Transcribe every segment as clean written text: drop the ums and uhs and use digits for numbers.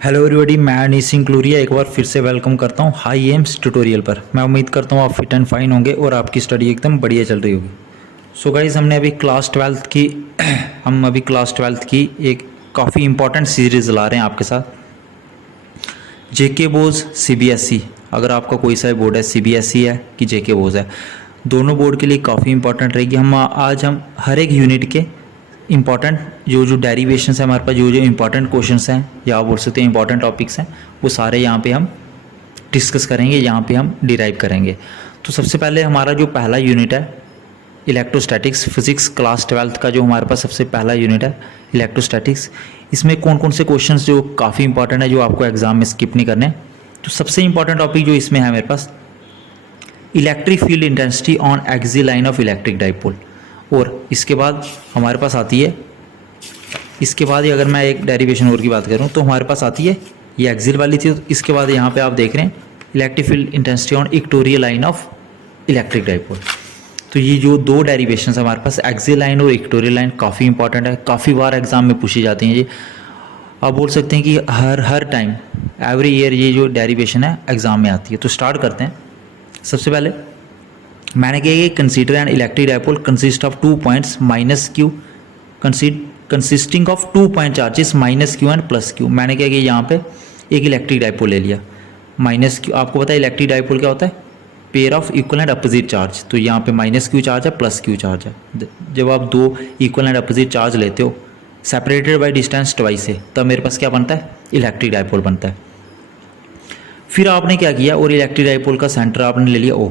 Hello everybody, मैं अनीस सिंह क्लूरिया एक बार फिर से वेलकम करता हूँ हाई एम्स ट्यूटोरियल पर। मैं उम्मीद करता हूँ आप फिट एंड फाइन होंगे और आपकी स्टडी एकदम बढ़िया चल रही होगी। सो गाइस, हमने अभी क्लास ट्वेल्थ की हम अभी क्लास ट्वेल्थ की एक काफ़ी इंपॉर्टेंट सीरीज़ ला रहे हैं आपके साथ। जेके बोर्ड सीबीएसई, अगर आपका कोई सा बोर्ड है सीबीएसई है कि जेके बोर्ड है, दोनों बोर्ड के लिए काफ़ी इंपॉर्टेंट रहेगी। आज हम हर एक यूनिट के इंपॉर्टेंट जो डेरिवेशंस है हमारे पास, जो इंपॉर्टेंट क्वेश्चंस हैं या आप बोल सकते हैं इंपॉर्टेंट टॉपिक्स हैं, वो सारे यहाँ पे हम डिस्कस करेंगे, यहाँ पे हम डिराइव करेंगे। तो सबसे पहले हमारा जो पहला यूनिट है इलेक्ट्रोस्टैटिक्स फिजिक्स, क्लास ट्वेल्थ का जो हमारे पास सबसे पहला यूनिट है इलेक्ट्रोस्टैटिक्स। इसमें कौन कौन से क्वेश्चंस जो काफ़ी इंपॉर्टेंट है, जो आपको एग्जाम में स्किप नहीं करने। तो सबसे इंपॉर्टेंट टॉपिक जो इसमें है मेरे पास, electric field intensity on axial line of electric dipole. और इसके बाद हमारे पास आती है, इसके बाद ही अगर मैं एक डेरिवेशन और की बात करूं तो हमारे पास आती है, ये एक्सियल वाली थी, तो इसके बाद यहाँ पे आप देख रहे हैं electric field intensity on equatorial line of electric dipole. तो ये जो दो डेरिवेशन हमारे पास एक्सियल लाइन और इक्वेटोरियल लाइन काफ़ी इंपॉर्टेंट है, काफ़ी बार एग्जाम में पूछी जाती हैं। ये आप बोल सकते हैं कि हर टाइम एवरी ईयर ये जो डेरिवेशन है एग्जाम में आती है। तो स्टार्ट करते हैं। सबसे पहले मैंने कहा कि consider an electric dipole consist of 2 points minus Q consisting of 2 point charges minus Q and plus Q. मैंने क्या कि यहाँ पे एक इलेक्ट्रिक डाइपोल ले लिया माइनस क्यू। आपको पता है इलेक्ट्रिक डाइपोल क्या होता है, pair of equal and opposite charge. तो यहाँ पे माइनस क्यू चार्ज है, प्लस क्यू चार्ज है। जब आप दो इक्वल एंड अपोजिट चार्ज लेते हो सेपरेटेड बाय डिस्टेंस ट्वाइस से, तब मेरे पास क्या बनता है, इलेक्ट्रिक डाइपोल बनता है। फिर आपने क्या किया, और इलेक्ट्रिक डाइपोल का सेंटर आपने ले लिया ओ।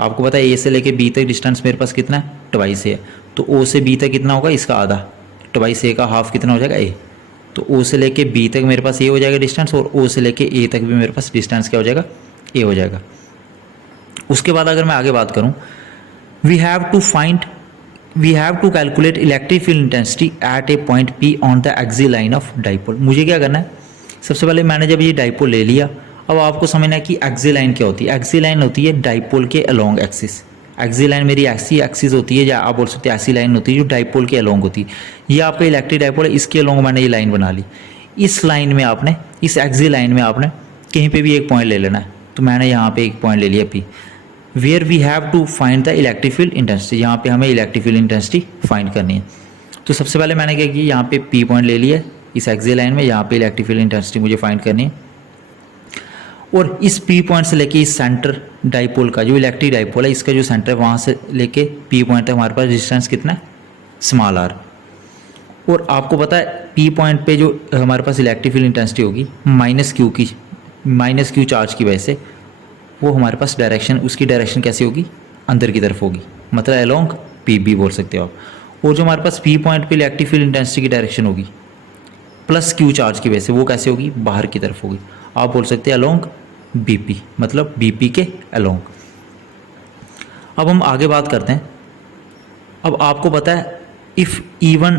आपको पता है ए से लेके बी तक डिस्टेंस मेरे पास कितना है, ट्वाइस है। तो ओ से बी तक कितना होगा, इसका आधा, ट्वाइस ए का हाफ कितना हो जाएगा, ए। तो ओ से लेके बी तक मेरे पास ए हो जाएगा डिस्टेंस, और ओ से लेके ए तक भी मेरे पास डिस्टेंस क्या हो जाएगा, ए हो जाएगा। उसके बाद अगर मैं आगे बात करूं, we have to calculate electric field intensity at a point P on the axial line of dipole. मुझे क्या करना है, सबसे पहले मैंने जब ये डाइपोल ले लिया, अब आपको समझना है कि एक्सियल लाइन क्या होती है। एक्सियल लाइन होती है डाइपोल के अलोंग एक्सिस। एक्सियल लाइन मेरी ऐसी एक्सिस होती है, या आप बोल सकते हैं ऐसी लाइन होती है जो डाइपोल के अलोंग होती है। ये आपका इलेक्ट्रिक डाइपोल है, इसके अलोंग मैंने ये लाइन बना ली। इस लाइन में आपने, इस एक्सियल लाइन में आपने कहीं पे भी एक पॉइंट ले लेना है। तो मैंने यहाँ पे एक पॉइंट ले लिया P, where we have to find the electric field intensity. यहाँ पे हमें इलेक्ट्रिक फील्ड इंटेंसिटी फाइंड करनी है। तो सबसे पहले मैंने क्या किया, यहाँ पे पी पॉइंट ले लिया इस एक्सियल लाइन में, यहाँ पे इलेक्ट्रिक फील्ड इंटेंसिटी मुझे फाइंड करनी है। और इस पी पॉइंट से लेके इस सेंटर डाइपोल का, जो इलेक्ट्रिक डाइपोल है इसका जो सेंटर है, वहाँ से लेके पी पॉइंट तक हमारे पास डिस्टेंस कितना है, स्मॉल आर। और आपको पता है पी पॉइंट पे जो हमारे पास इलेक्ट्रिक फील्ड इंटेंसिटी होगी माइनस क्यू चार्ज की वजह से, वो हमारे पास डायरेक्शन, उसकी डायरेक्शन कैसी होगी, अंदर की तरफ होगी, मतलब अलोंग पी बी बोल सकते हो आप। और जो हमारे पास पी पॉइंट पे इलेक्ट्रिक फील्ड इंटेंसिटी की डायरेक्शन होगी प्लस क्यू चार्ज की वजह से, वो कैसे होगी, बाहर की तरफ होगी। आप बोल सकते हैं अलोंग बीपी, मतलब बीपी के अलोंग। अब हम आगे बात करते हैं। अब आपको पता है if E1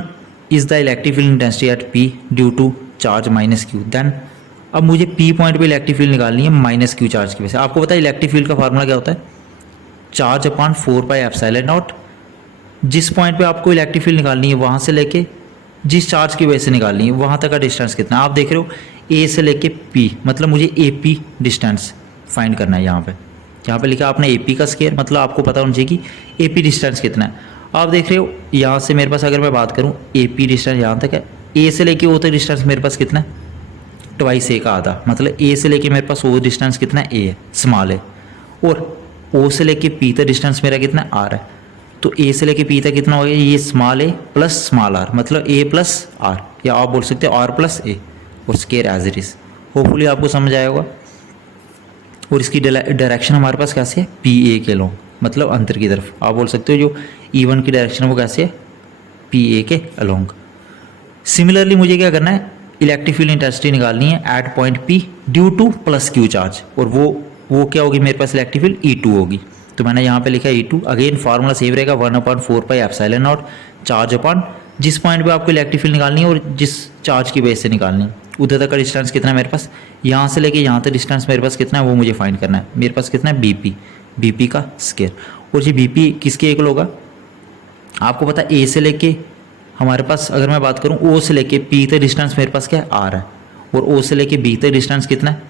is the electric field intensity at P due to charge minus Q, then अब मुझे P पॉइंट पे इलेक्ट्रिक फील्ड निकालनी है माइनस क्यू चार्ज की वजह से। आपको पता है इलेक्ट्रिक फील्ड का फार्मूला क्या होता है, चार्ज अपॉन 4πε0। जिस पॉइंट पे आपको इलेक्ट्रिक फील्ड निकालनी है, वहाँ से लेके जिस चार्ज की वजह से निकालनी है वहाँ तक का डिस्टेंस कितना, आप देख रहे हो ए से लेके पी, मतलब मुझे ए पी डिस्टेंस फाइंड करना है। यहाँ पे लिखा आपने ए पी का स्क्वायर, मतलब आपको पता होना चाहिए कि ए पी डिस्टेंस कितना है। आप देख रहे हो यहाँ से मेरे पास, अगर मैं बात करूँ ए पी डिस्टेंस यहाँ तक है, ए से लेके ओ तक डिस्टेंस मेरे पास कितना है, ट्वाइस ए का आधा, मतलब ए से लेके मेरे पास ओ डिस्टेंस कितना है, ए है, स्मॉल है। और ओ से लेके पी तक डिस्टेंस मेरा कितना, आर है। तो ए से लेके पी तक कितना हो गया, ये small A plus small R, मतलब ए प्लस आर, या आप बोल सकते हो आर प्लस ए, और square as it is. Hopefully आपको समझ आया होगा। और इसकी डायरेक्शन हमारे पास कैसे है, पी ए के अलोंग, मतलब अंदर की तरफ। आप बोल सकते हो जो E1 की डायरेक्शन वो कैसे है, पी ए के अलोंग। सिमिलरली मुझे क्या करना है, इलेक्ट्रिक फील्ड इंटेंसिटी निकालनी है at point P due to plus Q charge, और वो क्या होगी, मेरे पास इलेक्ट्रिक फील्ड E2 होगी। तो मैंने यहाँ पे लिखा E2, अगेन फार्मूला सेम रहेगा 1/4πε0, चार्ज अपॉन जिस पॉइंट पे आपको इलेक्ट्रिक फील्ड निकालनी है और जिस चार्ज की बेस से निकालनी है, उधर तक का डिस्टेंस कितना है मेरे पास, यहाँ से लेके यहाँ तक डिस्टेंस मेरे पास कितना है, वो मुझे फाइंड करना है। मेरे पास कितना है, बीपी का स्क्वायर। और ये बीपी किसके इक्वल होगा, आपको पता है ए से लेके हमारे पास, अगर मैं बात करूँ ओ से लेके पी तक डिस्टेंस मेरे पास क्या है, आर है। और ओ से लेके बी तक डिस्टेंस कितना है,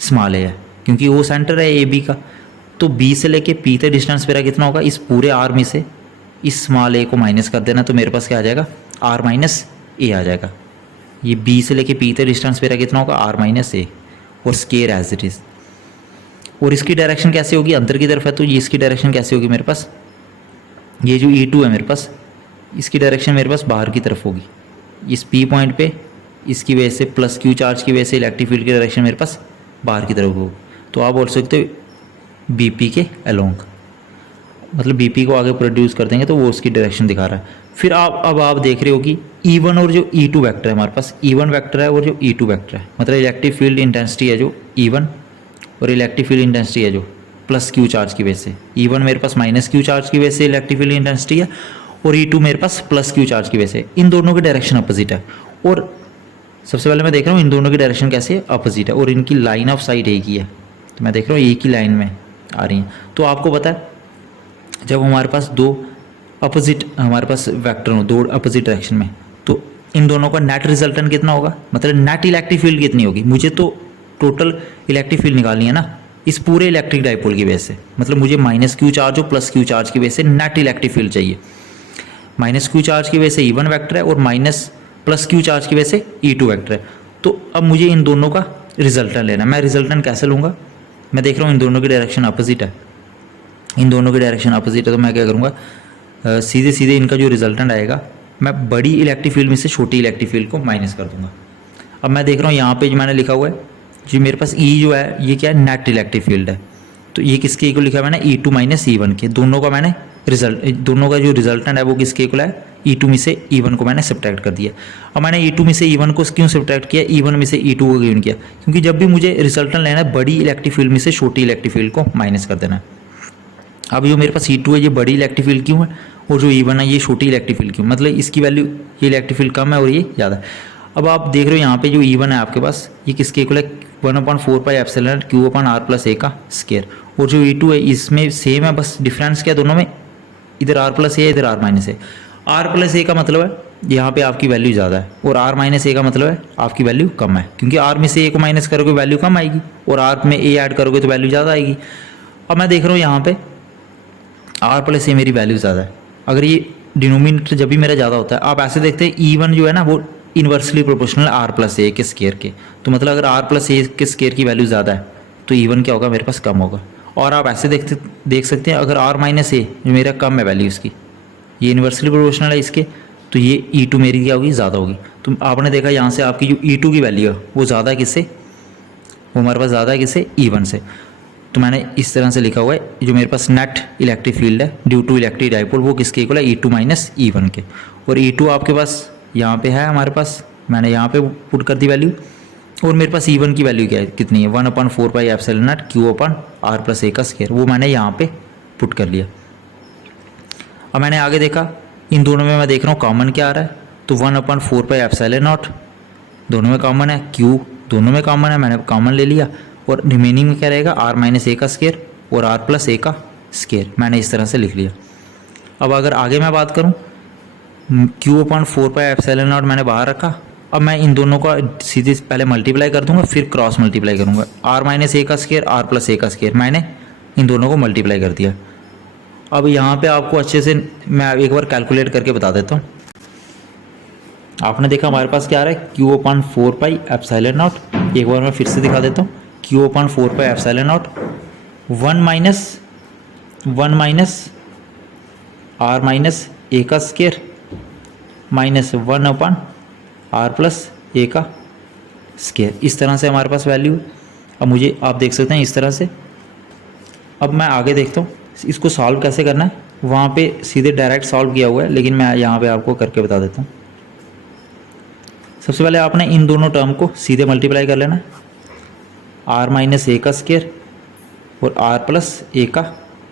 स्मॉल ए है, क्योंकि वो सेंटर है ए बी का। तो बी से लेके पी तक डिस्टेंस मेरा कितना होगा, इस पूरे आर में से इस स्मॉल ए को माइनस कर देना, तो मेरे पास क्या आ जाएगा, आर माइनस ए आ जाएगा। ये बी से लेके पी तक डिस्टेंस मेरा कितना होगा, आर माइनस ए, और स्केयर एज इट इज़। और इसकी डायरेक्शन कैसे होगी, अंदर की तरफ है, तो ये इसकी डायरेक्शन कैसे होगी मेरे पास, ये जो E2 है मेरे पास, इसकी डायरेक्शन मेरे पास बाहर की तरफ होगी। इस P पॉइंट पे इसकी वजह से प्लस Q चार्ज की वजह से इलेक्ट्रिक फील्ड की डायरेक्शन मेरे पास बाहर की तरफ होगी। तो आप बोल सकते हो BP के अलोंग, मतलब BP को आगे प्रोड्यूस कर देंगे तो वो उसकी डायरेक्शन दिखा रहा है। फिर अब आप देख रहे हो कि E1 और जो E2 वेक्टर है हमारे पास, E1 वेक्टर है और जो E2 वेक्टर है, मतलब इलेक्ट्रिक फील्ड इंटेंसिटी है जो E1 और इलेक्ट्रिक फील्ड इंटेंसिटी है जो प्लस Q चार्ज की वजह से। E1 मेरे पास माइनस Q चार्ज की वजह से इलेक्ट्रिक फील्ड इंटेंसिटी है, और E2 मेरे पास प्लस Q चार्ज की वजह से। इन दोनों की डायरेक्शन अपोजिट है, और सबसे पहले मैं देख रहा हूँ इन दोनों की डायरेक्शन कैसे अपोजिट है, और इनकी लाइन ऑफ साइट एक ही है। तो मैं देख रहा हूँ एक ही लाइन में आ रही हैं। तो आपको पता है जब हमारे पास दो अपोजिट हमारे पास वेक्टर हो, दो अपोजिट डायरेक्शन में, तो इन दोनों का नेट रिजल्टेंट कितना होगा, मतलब नेट इलेक्ट्रिक फील्ड कितनी होगी। मुझे तो टोटल इलेक्ट्रिक फील्ड निकालनी है ना इस पूरे इलेक्ट्रिक डाइपोल की वजह से, मतलब मुझे माइनस Q चार्ज और प्लस Q चार्ज की वजह से नेट इलेक्ट्रिक फील्ड चाहिए। माइनस Q चार्ज की वजह से E1 वेक्टर है और माइनस प्लस Q चार्ज की वजह से E2 वेक्टर है। तो अब मुझे इन दोनों का रिजल्टेंट लेना है। मैं रिजल्टेंट कैसे लूँगा, मैं देख रहा हूँ इन दोनों की डायरेक्शन अपोजिट है, इन दोनों की डायरेक्शन अपोजिट है, तो मैं क्या करूँगा, सीधे सीधे इनका जो रिजल्टेंट आएगा मैं बड़ी इलेक्ट्रिक फील्ड में से छोटी इलेक्ट्रिक फील्ड को माइनस कर दूंगा। अब मैं देख रहा हूँ यहाँ पे जो मैंने लिखा हुआ है, जो मेरे पास E जो है ये क्या है, नेट इलेक्ट्रिक फील्ड है। तो ये किसके इक्वल लिखा है मैंने, E2 माइनस E1 के। दोनों का मैंने दोनों का जो रिजल्टेंट है वो किसके इक्वल है, E2 में से E1 को मैंने सब्ट्रैक्ट कर दिया। अब मैंने E2 में से E1 को क्यों सब्ट्रैक्ट किया, E1 में से E2 को गिवन किया, क्योंकि जब भी मुझे रिजल्टेंट लेना है बड़ी इलेक्ट्रिक फील्ड में से छोटी इलेक्ट्रिक फील्ड को माइनस कर देना है। अब जो मेरे पास E2 है ये बड़ी इलेक्ट्रिक फील्ड क्यों है, और जो E1 है ये छोटी इलेक्ट्रिक फील्ड क्यों, मतलब इसकी वैल्यू, ये इलेक्ट्रिक फील्ड कम है और ये ज़्यादा है। अब आप देख रहे हो यहाँ पे जो E1 है आपके पास, ये किसके इक्वल है, 1/4 pi epsilon Q upon R plus A का स्केयर। और जो E2 है इसमें सेम है, बस डिफरेंस क्या है दोनों में, इधर R प्लस A है, इधर R minus A। R plus A का मतलब है यहाँ पे आपकी वैल्यू ज़्यादा है, और R माइनस A का मतलब है आपकी वैल्यू कम है, क्योंकि R में से A को माइनस करोगे वैल्यू कम आएगी, और R में A ऐड करोगे तो वैल्यू ज़्यादा आएगी। अब मैं देख रहा हूँ यहाँ पे R प्लस A मेरी वैल्यू ज़्यादा है। अगर ये डिनोमिनेटर जब भी मेरा ज़्यादा होता है, आप ऐसे देखते हैं E1 जो है ना वो inversely proportional R plus A के स्केयर के। तो मतलब अगर R प्लस A के स्केयर की वैल्यू ज़्यादा है तो E1 क्या होगा, मेरे पास कम होगा। और आप ऐसे देख सकते हैं अगर R माइनस A जो मेरा कम है वैल्यू इसकी, ये इन्वर्सली प्रोपोर्शनल है इसके, तो ये E2 मेरी क्या होगी, ज़्यादा होगी। तो आपने देखा यहाँ से आपकी जो E2 की वैल्यू है वो ज़्यादा है किससे, वो हमारे पास ज़्यादा है किससे, E1 से। तो मैंने इस तरह से लिखा हुआ है जो मेरे पास नेट इलेक्ट्रिक फील्ड है ड्यू टू इलेक्ट्रिक डाइपोल वो किसके इक्वल है, E2 माइनस E1 के। और E2 आपके पास यहाँ पे है हमारे पास, मैंने यहाँ पे पुट कर दी वैल्यू, और मेरे पास E1 की वैल्यू क्या है, कितनी है, 1/4 पाई epsilon not Q upon R plus A का स्केयर, वो मैंने यहाँ पे पुट कर लिया। अब मैंने आगे देखा इन दोनों में मैं देख रहा हूँ कॉमन क्या आ रहा है, तो 1/4 पाई एप्सिलॉन नॉट दोनों में कॉमन है, Q दोनों में कॉमन है, मैंने कॉमन ले लिया, और रिमेनिंग में क्या रहेगा, R माइनस A का स्केयर और R प्लस A का स्केयर, मैंने इस तरह से लिख लिया। अब अगर आगे मैं बात करूँ, Q/4 पाई एप्सिलॉन नॉट मैंने बाहर रखा। अब मैं इन दोनों का सीधे पहले मल्टीप्लाई कर दूंगा, फिर क्रॉस मल्टीप्लाई करूंगा, R माइनस A का स्केयर R प्लस A का स्केयर, मैंने इन दोनों को मल्टीप्लाई कर दिया। अब यहाँ पे आपको अच्छे से मैं एक बार कैलकुलेट करके बता देता हूँ। आपने देखा हमारे पास क्या आ रहा है, Q/4 पाई एप्सिलॉन नॉट, एक बार मैं फिर से दिखा देता हूँ, Q/4 pi epsilon not 1 minus R minus A का square minus 1/R plus A का स्केयर, इस तरह से हमारे पास वैल्यू है। अब मुझे आप देख सकते हैं इस तरह से। अब मैं आगे देखता हूँ इसको सॉल्व कैसे करना है, वहाँ पे सीधे डायरेक्ट सॉल्व किया हुआ है, लेकिन मैं यहाँ पे आपको करके बता देता हूँ। सबसे पहले आपने इन दोनों टर्म को सीधे मल्टीप्लाई कर लेना, R माइनस A का स्केयर और R प्लस A का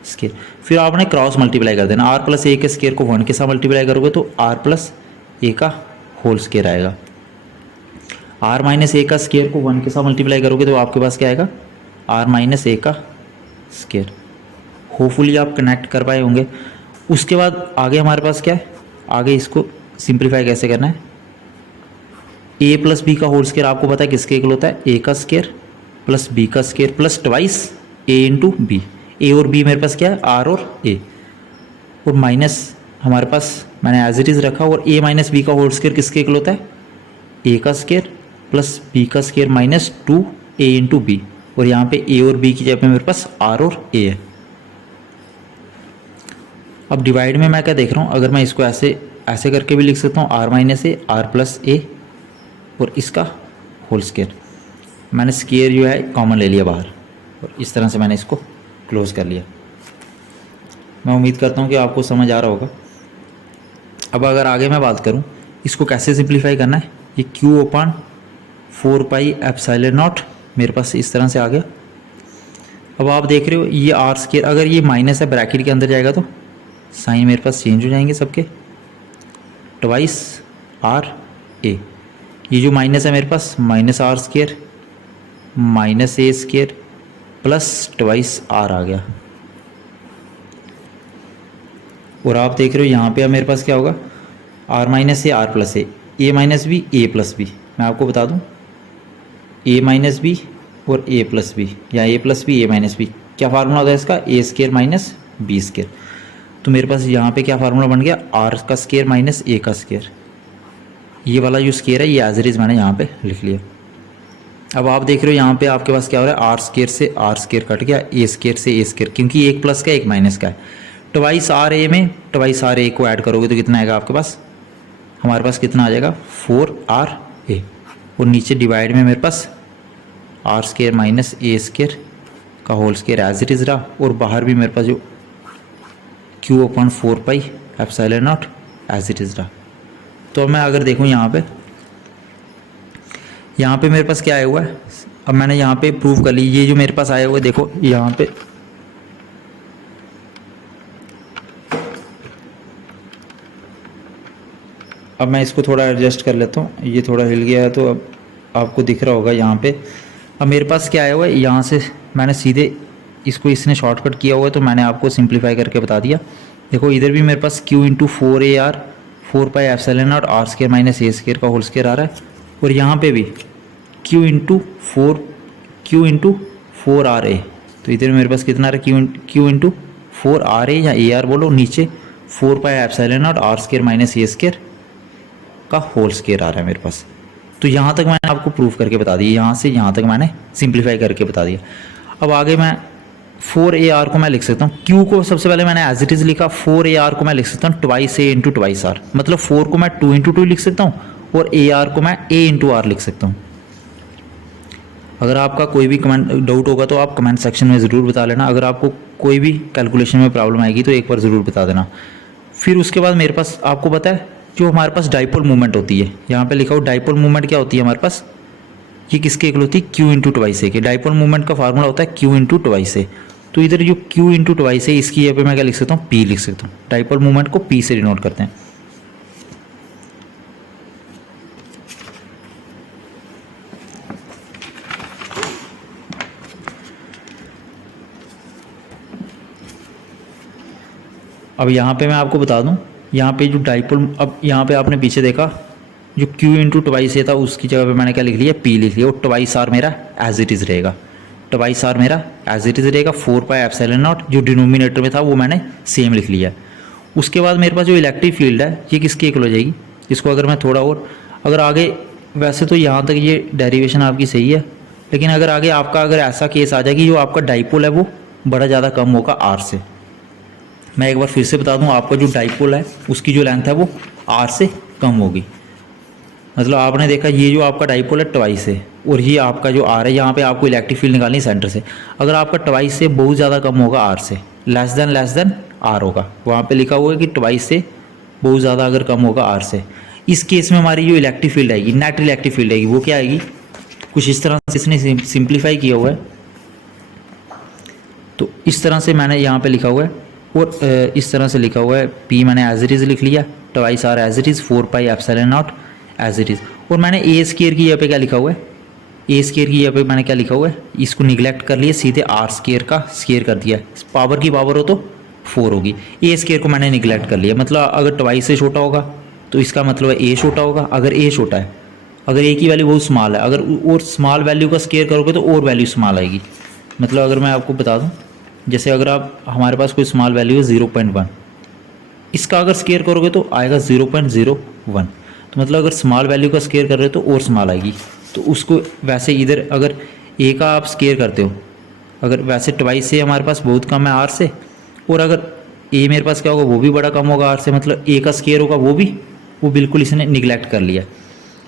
स्केयर, फिर आपने क्रॉस मल्टीप्लाई कर देना। R प्लस A के स्केयर को 1 के साथ मल्टीप्लाई करोगे तो R प्लस A का होल स्केयर आएगा। R माइनस A का स्केयर को 1 के साथ मल्टीप्लाई करोगे तो आपके पास क्या आएगा, R माइनस A का स्केयर। होपफुली आप कनेक्ट कर पाए होंगे। उसके बाद आगे हमारे पास क्या है, आगे इसको सिंप्लीफाई कैसे करना है, ए प्लस बी का होल स्केयर आपको पता है किसके इक्वल होता है, ए का स्केयर प्लस बी का स्केयर प्लस ट्वाइस ए इंटू बी। ए और बी मेरे पास क्या है, आर और ए, और माइनस हमारे पास मैंने एज इट इज़ रखा, और ए माइनस बी का होल स्केयर किसके इक्वल होता है, ए का स्केयर प्लस बी का square minus 2a into B, और यहाँ पे ए और बी की जगह पे मेरे पास आर और ए है। अब डिवाइड में मैं क्या देख रहा हूँ, अगर मैं इसको ऐसे ऐसे करके भी लिख सकता हूँ, R minus A R plus A और इसका होल स्केयर। मैंने स्केयर जो है कॉमन ले लिया बाहर, और इस तरह से मैंने इसको क्लोज कर लिया। मैं उम्मीद करता हूँ कि आपको समझ आ रहा होगा। अब अगर आगे मैं बात करूँ इसको कैसे सिंप्लीफाई करना है, ये Q upon 4 pi epsilon not मेरे पास इस तरह से आ गया। अब आप देख रहे हो ये आर स्केयर, अगर ये माइनस है ब्रैकेट के अंदर जाएगा तो साइन मेरे पास चेंज हो जाएंगे सबके, ट्वाइस आर ए, ये जो माइनस है मेरे पास minus R square minus A square plus twice R आ गया। और आप देख रहे हो यहाँ पे अब मेरे पास क्या होगा, R minus A R plus A minus B A plus B. मैं आपको बता दूँ ए माइनस बी और ए प्लस बी, या ए प्लस बी ए माइनस बी, क्या फार्मूला होता है इसका, ए स्केयर माइनस बी स्केयर। तो मेरे पास यहाँ पे क्या फार्मूला बन गया, आर का स्केयर माइनस ए का स्केयर। ये वाला जो स्केयर है ये एज इट इज मैंने यहाँ पे लिख लिया। अब आप देख रहे हो यहाँ पे आपके पास क्या हो रहा है, आर स्केयर से आर स्केयर कट गया, ए स्केयर से ए स्केयर, क्योंकि एक प्लस का एक माइनस का है। ट्वाइस आर ए में ट्वाइस आर ए को ऐड करोगे तो कितना आएगा आपके पास, हमारे पास कितना आ जाएगा 4 RA, और नीचे डिवाइड में मेरे पास R square minus A square का whole square as it is रहा, और बाहर भी मेरे पास जो Q upon 4 pi epsilon naught as it is रहा। तो अब मैं अगर देखूँ यहाँ पे मेरे पास क्या आया हुआ है, अब मैंने यहाँ पे प्रूव कर ली, ये जो मेरे पास आया हुआ है देखो यहाँ पे अब मैं इसको थोड़ा एडजस्ट कर लेता हूँ, ये थोड़ा हिल गया है तो अब आपको दिख रहा होगा यहाँ पे। अब मेरे पास क्या आया हुआ है, यहाँ से मैंने सीधे इसको इसने शॉर्टकट किया हुआ है तो मैंने आपको सिंप्लीफाई करके बता दिया। देखो इधर भी मेरे पास Q into 4AR 4 pi epsilon naught R square minus A square का होल स्केयर आ रहा है, और यहाँ पे भी क्यू इंटू 4RA, तो इधर मेरे पास कितना आ रहा है, क्यू इंटू 4RA या AR बोलो, नीचे 4 pi epsilon naught R square minus A square का होल स्केयर आ रहा है मेरे पास। तो यहाँ तक मैंने आपको प्रूफ करके बता दिया, यहाँ से यहाँ तक मैंने सिंप्लीफाई करके बता दिया। अब आगे मैं 4AR को मैं लिख सकता हूँ, Q को सबसे पहले मैंने एज इट इज़ लिखा, 4AR को मैं लिख सकता हूँ twice A into twice R, मतलब 4 को मैं 2 इंटू 2 लिख सकता हूँ और AR को मैं A इंटू आर लिख सकता हूँ। अगर आपका कोई भी कमेंट डाउट होगा तो आप कमेंट सेक्शन में ज़रूर बता लेना, अगर आपको कोई भी कैलकुलेशन में प्रॉब्लम आएगी तो एक बार ज़रूर बता देना। फिर उसके बाद मेरे पास आपको पता है जो हमारे पास डाइपोल मूवमेंट होती है, यहाँ पे लिखा हो डाइपोल मूवमेंट क्या होती है हमारे पास, ये किसके इक्वल होती है, क्यू इंटू ट्वाइस ए के। डाइपोल मूवमेंट का फार्मूला होता है क्यू इंटू ट्वाइस ए, तो इधर जो क्यू इंटू ट्वाइस ए इसकी यहाँ पे मैं क्या लिख सकता हूँ, पी लिख सकता हूँ। डाइपोल मूवमेंट को पी से डिनोट करते हैं। अब यहाँ पे मैं आपको बता दूँ, यहाँ पे जो डाइपोल, अब यहाँ पे आपने पीछे देखा जो Q इंटू ट्वाइस ए था उसकी जगह पे मैंने क्या लिख लिया, P लिख लिया, और ट्वाइस आर मेरा एज इट इज़ रहेगा, ट्वाइस आर मेरा एज इट इज़ रहेगा। 4 पाई एप्सिलॉन नॉट जो डिनोमिनेटर में था वो मैंने सेम लिख लिया। उसके बाद मेरे पास जो इलेक्ट्रिक फील्ड है ये किसकी इक्वल हो जाएगी, इसको अगर मैं थोड़ा और अगर आगे, वैसे तो यहाँ तक ये डेरिवेशन आपकी सही है, लेकिन अगर आगे आपका अगर ऐसा केस आ जाए कि जो आपका डाइपोल है वो बड़ा ज़्यादा कम होगा आर से, मैं एक बार फिर से बता दूं, आपका जो डाइपोल है उसकी जो लेंथ है वो आर से कम होगी। मतलब आपने देखा ये जो आपका डाइपोल है ट्वाइस है, और ये आपका जो आर है, यहाँ पे आपको इलेक्ट्रिक फील्ड निकालनी है सेंटर से। अगर आपका ट्वाइस से बहुत ज़्यादा कम होगा आर से, लेस देन आर होगा, वहाँ पे लिखा हुआ है कि ट्वाइस से बहुत ज़्यादा अगर कम होगा आर से, इस केस में हमारी जो इलेक्ट्रिक फील्ड आएगी, नेट इलेक्ट्रिक फील्ड आएगी, वो क्या आएगी, कुछ इस तरह से इसने सिंप्लीफाई किया हुआ है। तो इस तरह से मैंने यहाँ पर लिखा हुआ है, और इस तरह से लिखा हुआ है, P मैंने एज इट इज़ लिख लिया, twice R as it is, 4 pi epsilon naught as it is, और मैंने ए स्केयर की यहाँ पे क्या लिखा हुआ है, ए स्केयर की यहाँ पे मैंने क्या लिखा हुआ है, इसको निगलेक्ट कर लिया, सीधे आर स्केयर का स्केयर कर दिया। पावर की पावर हो तो 4 होगी, ए स्केयर को मैंने निगलेक्ट कर लिया, मतलब अगर ट्वाइस से छोटा होगा तो इसका मतलब है ए छोटा होगा, अगर ए छोटा है अगर ए की वैल्यू बहुत स्मॉल है, अगर और स्मॉल वैल्यू का स्केयर करोगे तो और वैल्यू स्मॉल आएगी। मतलब अगर मैं आपको बता दूं, जैसे अगर आप हमारे पास कोई स्मॉल वैल्यू है 0.1, इसका अगर स्केयर करोगे तो आएगा 0.01। तो मतलब अगर स्मॉल वैल्यू का स्केयर कर रहे हो तो और स्मॉल आएगी। तो उसको वैसे इधर अगर ए का आप स्केयर करते हो, अगर वैसे ट्वाइस से हमारे पास बहुत कम है आर से, और अगर ए मेरे पास क्या होगा वो भी बड़ा कम होगा आर से, मतलब ए का स्केयर होगा वो बिल्कुल इसने निगलेक्ट कर लिया।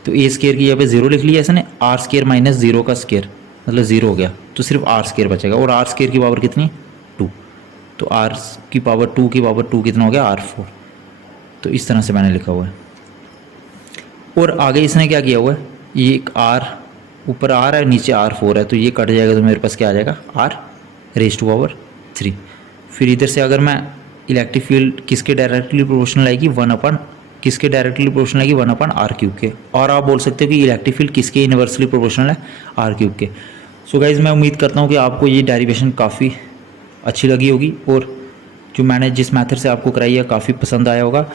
तो ए स्केयर की यहाँ पे 0 लिख लिया इसने, आर स्केयर माइनस 0 का स्केयर मतलब 0 हो गया, तो सिर्फ आर स्केयर बचेगा। और आर स्केयर की पावर कितनी, 2। तो आर की पावर 2 कितना हो गया, R4। तो इस तरह से मैंने लिखा हुआ है। और आगे इसने क्या किया हुआ है, ये एक आर ऊपर आर है नीचे R4 है, तो ये कट जाएगा तो मेरे पास क्या आ जाएगा, R⁻³ फिर इधर से अगर मैं इलेक्ट्रिक फील्ड किसके डायरेक्टली प्रोपोर्शनल आएगी, 1/, किसके डायरेक्टली प्रोपोर्शनल आएगी, 1/r³ के। और आप बोल सकते हो कि इलेक्ट्रिक फील्ड किसके इन्वर्सली प्रोपोर्शनल है, r³ के। सो गाइज मैं उम्मीद करता हूँ कि आपको ये डेरिवेशन काफ़ी अच्छी लगी होगी और जो मैंने जिस मेथड से आपको कराई है काफ़ी पसंद आया होगा।